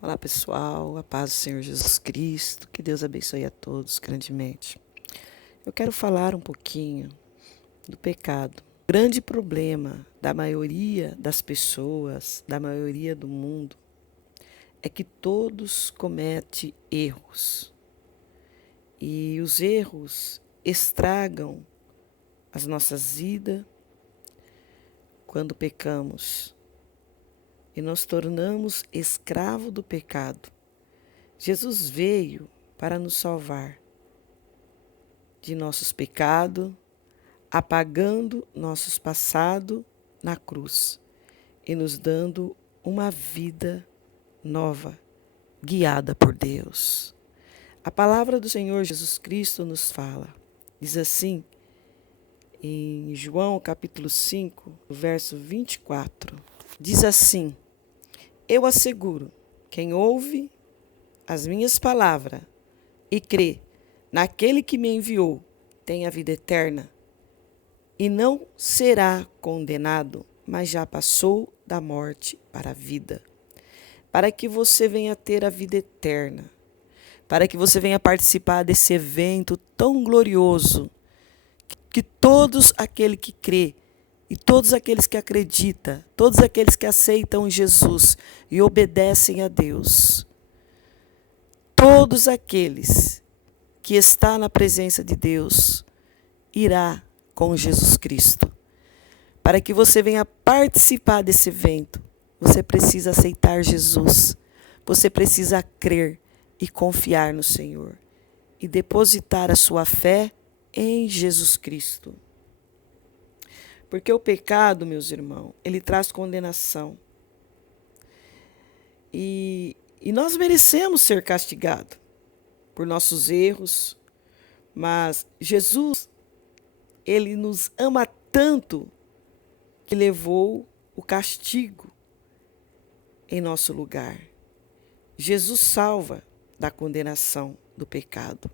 Olá pessoal, a paz do Senhor Jesus Cristo, que Deus abençoe a todos grandemente. Eu quero falar um pouquinho do pecado. O grande problema da maioria das pessoas, da maioria do mundo, é que todos cometem erros. E os erros estragam as nossas vidas quando pecamos e nos tornamos escravo do pecado. Jesus veio para nos salvar de nossos pecados, apagando nossos passados na cruz e nos dando uma vida nova, guiada por Deus. A palavra do Senhor Jesus Cristo nos fala, diz assim, em João capítulo 5, verso 24, diz assim: Eu asseguro, quem ouve as minhas palavras e crê naquele que me enviou, tem a vida eterna e não será condenado, mas já passou da morte para a vida. Para que você venha ter a vida eterna, para que você venha participar desse evento tão glorioso, que todos aqueles que crê e todos aqueles que acreditam, todos aqueles que aceitam Jesus e obedecem a Deus, todos aqueles que está na presença de Deus, irá com Jesus Cristo. Para que você venha participar desse evento, você precisa aceitar Jesus. Você precisa crer e confiar no Senhor. E depositar a sua fé em Jesus Cristo. Porque o pecado, meus irmãos, ele traz condenação. E nós merecemos ser castigados por nossos erros, mas Jesus, ele nos ama tanto que levou o castigo em nosso lugar. Jesus salva da condenação do pecado.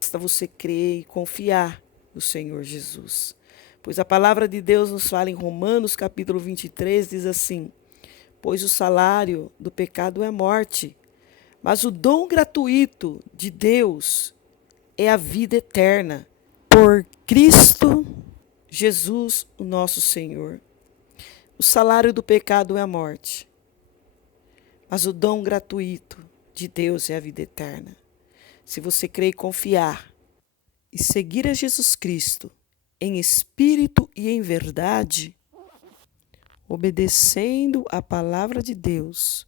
Basta você crer e confiar no Senhor Jesus. Pois a palavra de Deus nos fala em Romanos capítulo 23, diz assim: Pois o salário do pecado é a morte, mas o dom gratuito de Deus é a vida eterna, por Cristo Jesus, o nosso Senhor. O salário do pecado é a morte, mas o dom gratuito de Deus é a vida eterna. Se você crer e confiar e seguir a Jesus Cristo em espírito e em verdade, obedecendo a palavra de Deus,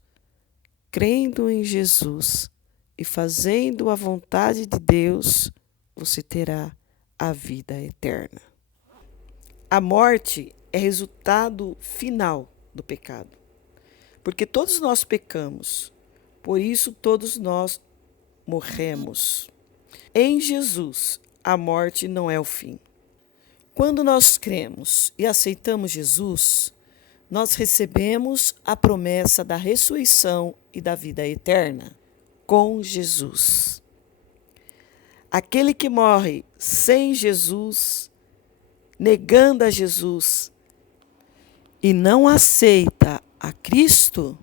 crendo em Jesus e fazendo a vontade de Deus, você terá a vida eterna. A morte é resultado final do pecado. Porque todos nós pecamos, por isso todos nós morremos. Em Jesus, a morte não é o fim. Quando nós cremos e aceitamos Jesus, nós recebemos a promessa da ressurreição e da vida eterna com Jesus. Aquele que morre sem Jesus, negando a Jesus e não aceita a Cristo,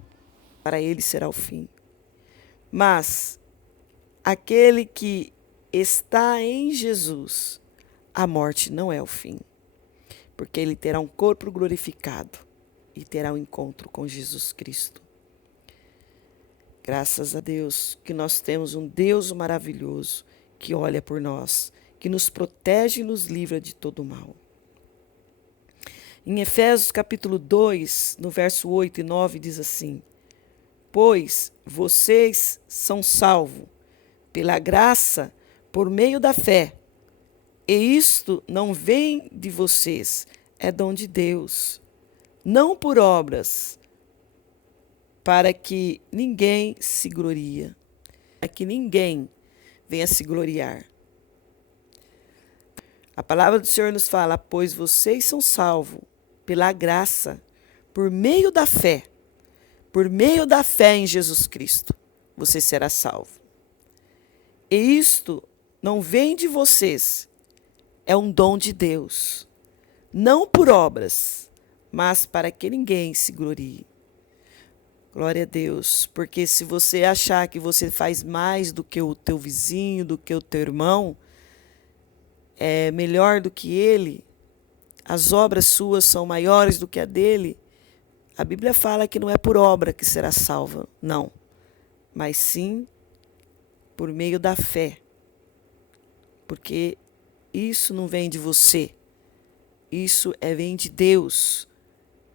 para ele será o fim. Mas aquele que está em Jesus, a morte não é o fim, porque ele terá um corpo glorificado e terá um encontro com Jesus Cristo. Graças a Deus que nós temos um Deus maravilhoso que olha por nós, que nos protege e nos livra de todo mal. Em Efésios capítulo 2, no verso 8 e 9, diz assim: Pois vocês são salvos pela graça por meio da fé. E isto não vem de vocês, é dom de Deus, não por obras, para que ninguém se glorie, para que ninguém venha se gloriar. A palavra do Senhor nos fala: pois vocês são salvos pela graça, por meio da fé. Por meio da fé em Jesus Cristo, você será salvo. E isto não vem de vocês, é um dom de Deus, não por obras, mas para que ninguém se glorie. Glória a Deus, porque se você achar que você faz mais do que o teu vizinho, do que o teu irmão, é melhor do que ele, as obras suas são maiores do que a dele, a Bíblia fala que não é por obra que será salva, não, mas sim por meio da fé, porque isso não vem de você, isso vem de Deus,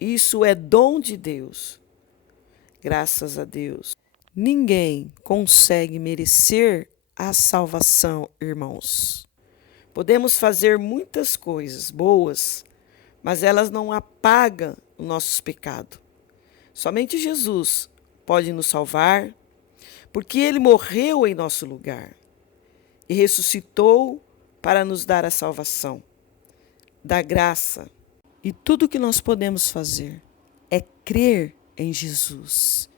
isso é dom de Deus. Graças a Deus. Ninguém consegue merecer a salvação, irmãos. Podemos fazer muitas coisas boas, mas elas não apagam os nossos pecados. Somente Jesus pode nos salvar, porque ele morreu em nosso lugar e ressuscitou para nos dar a salvação, da graça. E tudo que nós podemos fazer é crer em Jesus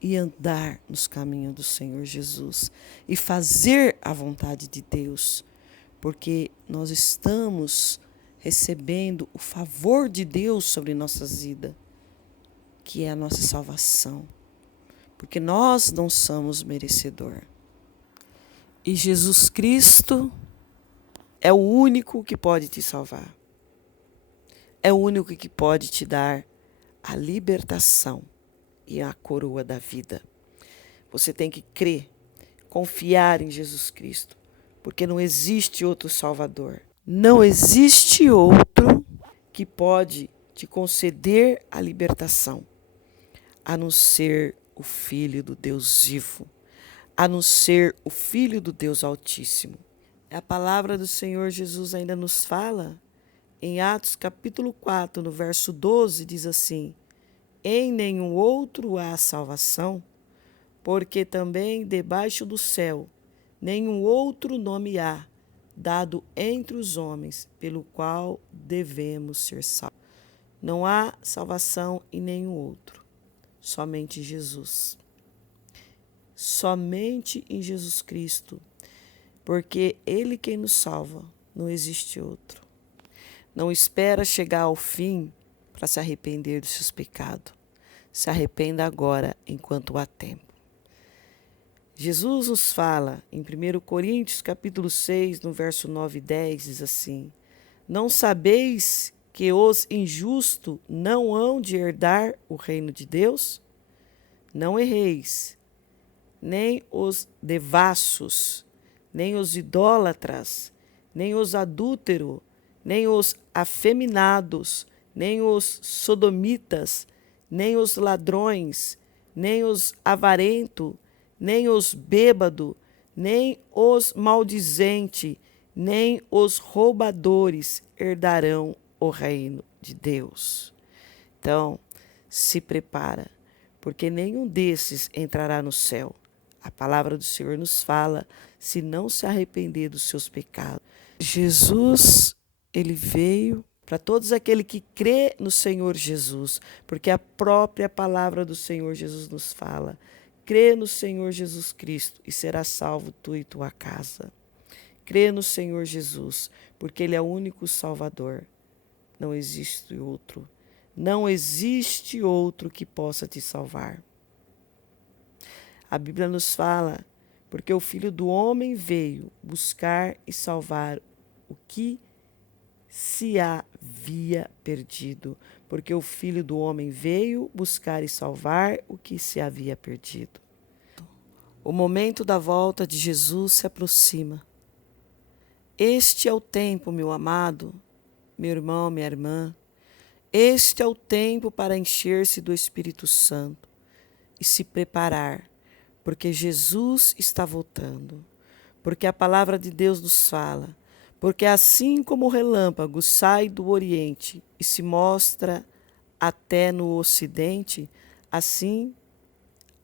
e andar nos caminhos do Senhor Jesus e fazer a vontade de Deus, porque nós estamos recebendo o favor de Deus sobre nossas vidas, que é a nossa salvação, porque nós não somos merecedor. E Jesus Cristo é o único que pode te salvar. É o único que pode te dar a libertação e a coroa da vida. Você tem que crer, confiar em Jesus Cristo, porque não existe outro Salvador. Não existe outro que pode te conceder a libertação, a não ser o Filho do Deus vivo, a não ser o Filho do Deus Altíssimo. A palavra do Senhor Jesus ainda nos fala, em Atos capítulo 4, no verso 12, diz assim: em nenhum outro há salvação, porque também debaixo do céu nenhum outro nome há, dado entre os homens, pelo qual devemos ser salvos. Não há salvação em nenhum outro, somente em Jesus. Somente em Jesus Cristo, porque Ele quem nos salva, não existe outro. Não espera chegar ao fim para se arrepender dos seus pecados. Se arrependa agora, enquanto há tempo. Jesus nos fala em 1 Coríntios capítulo 6, no verso 9 e 10, diz assim: não sabeis que os injustos não hão de herdar o reino de Deus? Não erreis, nem os devassos, nem os idólatras, nem os adúlteros, nem os afeminados, nem os sodomitas, nem os ladrões, nem os avarentos, nem os bêbados, nem os maldizentes, nem os roubadores herdarão o reino de Deus. Então, se prepara, porque nenhum desses entrará no céu. A palavra do Senhor nos fala, se não se arrepender dos seus pecados. Jesus, ele veio para todos aqueles que crê no Senhor Jesus, porque a própria palavra do Senhor Jesus nos fala: crê no Senhor Jesus Cristo e será salvo tu e tua casa. Crê no Senhor Jesus, porque Ele é o único Salvador. Não existe outro. Não existe outro que possa te salvar. A Bíblia nos fala, porque o Filho do Homem veio buscar e salvar o que se havia perdido, porque o Filho do Homem veio buscar e salvar o que se havia perdido. O momento da volta de Jesus se aproxima. Este é o tempo, meu amado, meu irmão, minha irmã. Este é o tempo para encher-se do Espírito Santo e se preparar, porque Jesus está voltando, porque a palavra de Deus nos fala. Porque assim como o relâmpago sai do Oriente e se mostra até no Ocidente, assim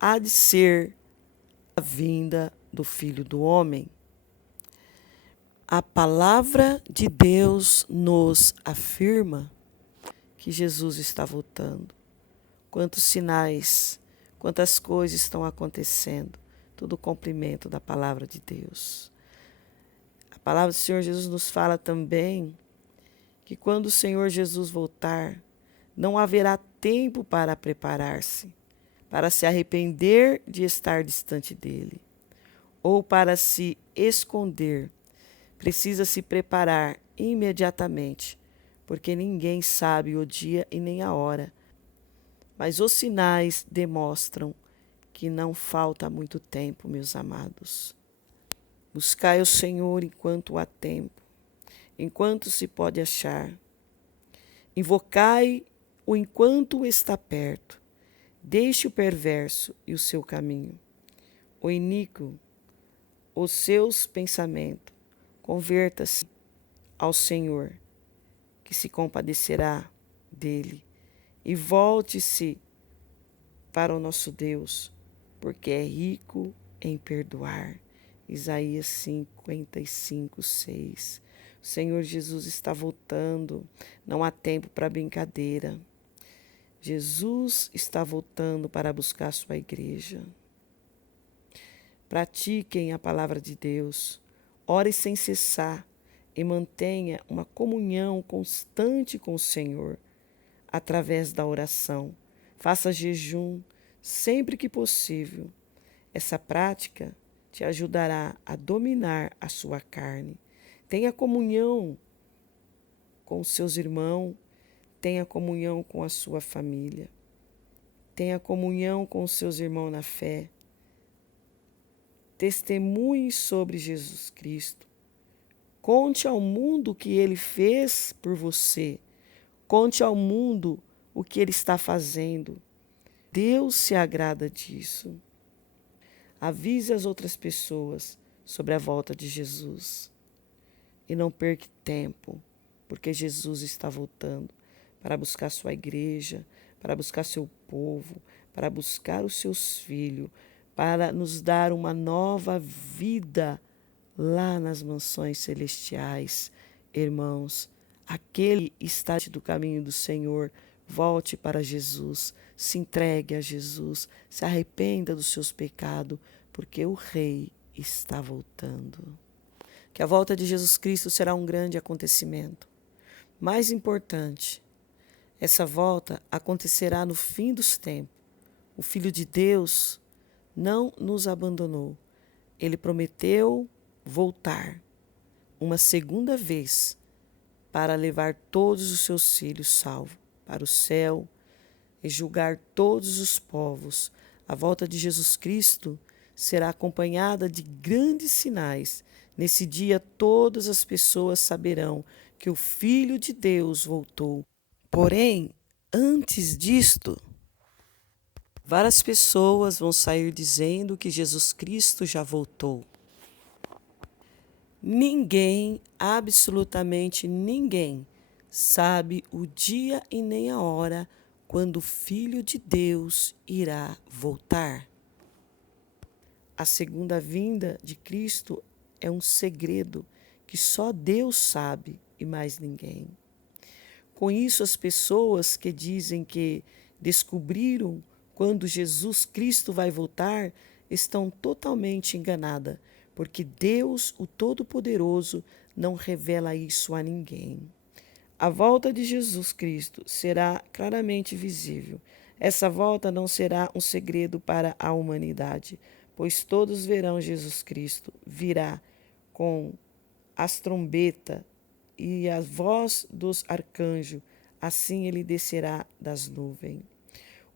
há de ser a vinda do Filho do Homem. A palavra de Deus nos afirma que Jesus está voltando. Quantos sinais, quantas coisas estão acontecendo, tudo cumprimento da palavra de Deus. A palavra do Senhor Jesus nos fala também que quando o Senhor Jesus voltar, não haverá tempo para preparar-se, para se arrepender de estar distante dele, ou para se esconder, precisa se preparar imediatamente, porque ninguém sabe o dia e nem a hora. Mas os sinais demonstram que não falta muito tempo, meus amados. Buscai o Senhor enquanto há tempo, enquanto se pode achar. Invocai-o enquanto está perto. Deixe o perverso e o seu caminho, o iníquo, os seus pensamentos. Converta-se ao Senhor, que se compadecerá dele, e volte-se para o nosso Deus, porque é rico em perdoar. Isaías 55, 6. O Senhor Jesus está voltando, não há tempo para brincadeira. Jesus está voltando para buscar a sua igreja. Pratiquem a palavra de Deus, ore sem cessar e mantenha uma comunhão constante com o Senhor através da oração. Faça jejum sempre que possível. Essa prática te ajudará a dominar a sua carne. Tenha comunhão com seus irmãos, tenha comunhão com a sua família, tenha comunhão com os seus irmãos na fé. Testemunhe sobre Jesus Cristo. Conte ao mundo o que ele fez por você. Conte ao mundo o que ele está fazendo. Deus se agrada disso. Avise as outras pessoas sobre a volta de Jesus. E não perca tempo, porque Jesus está voltando para buscar sua igreja, para buscar seu povo, para buscar os seus filhos, para nos dar uma nova vida lá nas mansões celestiais. Irmãos, aquele que está do caminho do Senhor, volte para Jesus, se entregue a Jesus, se arrependa dos seus pecados, porque o Rei está voltando. Que a volta de Jesus Cristo será um grande acontecimento. Mais importante, essa volta acontecerá no fim dos tempos. O Filho de Deus não nos abandonou. Ele prometeu voltar uma segunda vez para levar todos os seus filhos salvos para o céu e julgar todos os povos. A volta de Jesus Cristo será acompanhada de grandes sinais. Nesse dia, todas as pessoas saberão que o Filho de Deus voltou. Porém, antes disto, várias pessoas vão sair dizendo que Jesus Cristo já voltou. Ninguém, absolutamente ninguém, sabe o dia e nem a hora quando o Filho de Deus irá voltar. A segunda vinda de Cristo é um segredo que só Deus sabe e mais ninguém. Com isso, as pessoas que dizem que descobriram quando Jesus Cristo vai voltar estão totalmente enganadas, porque Deus, o Todo-Poderoso, não revela isso a ninguém. A volta de Jesus Cristo será claramente visível. Essa volta não será um segredo para a humanidade, pois todos verão Jesus Cristo. Virá com as trombetas e a voz dos arcanjos, assim ele descerá das nuvens.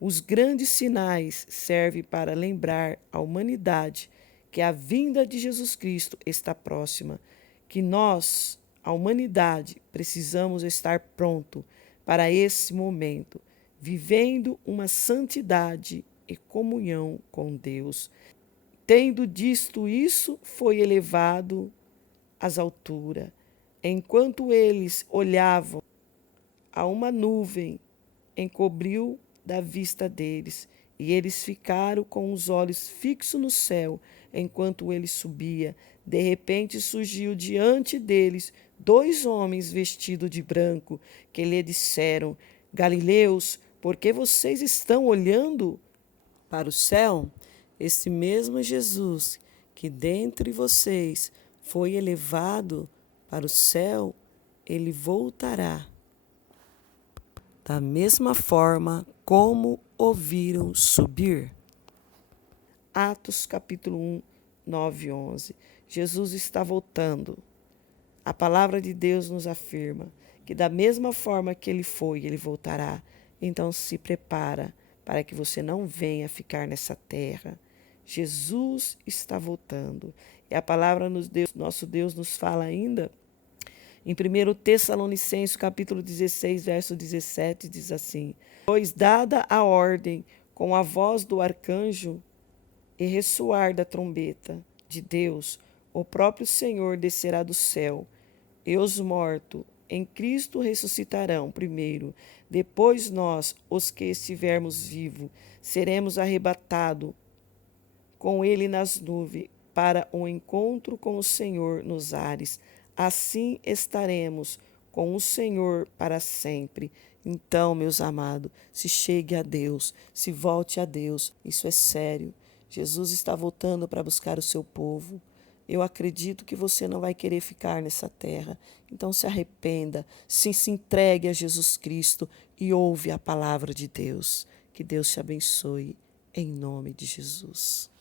Os grandes sinais servem para lembrar a humanidade que a vinda de Jesus Cristo está próxima, que nós, a humanidade, precisamos estar pronto para esse momento, vivendo uma santidade e comunhão com Deus. Tendo dito isso, foi elevado às alturas. Enquanto eles olhavam, a uma nuvem encobriu da vista deles, e eles ficaram com os olhos fixos no céu, enquanto ele subia. De repente surgiu diante deles 2 homens vestidos de branco, que lhe disseram: Galileus, por que vocês estão olhando para o céu? Esse mesmo Jesus que dentre vocês foi elevado para o céu, ele voltará da mesma forma como o viram subir? Atos capítulo 1, 9 e 11. Jesus está voltando. A palavra de Deus nos afirma que da mesma forma que ele foi, ele voltará. Então se prepara para que você não venha ficar nessa terra. Jesus está voltando. E a palavra nosso Deus nos fala ainda em 1 Tessalonicenses, capítulo 16, verso 17, diz assim: Pois dada a ordem com a voz do arcanjo e ressoar da trombeta de Deus, o próprio Senhor descerá do céu, e os mortos em Cristo ressuscitarão primeiro. Depois nós, os que estivermos vivos, seremos arrebatados com ele nas nuvens para um encontro com o Senhor nos ares. Assim estaremos com o Senhor para sempre. Então, meus amados, se chegue a Deus, se volte a Deus. Isso é sério. Jesus está voltando para buscar o seu povo. Eu acredito que você não vai querer ficar nessa terra. Então se arrependa, se entregue a Jesus Cristo e ouve a palavra de Deus. Que Deus te abençoe, em nome de Jesus.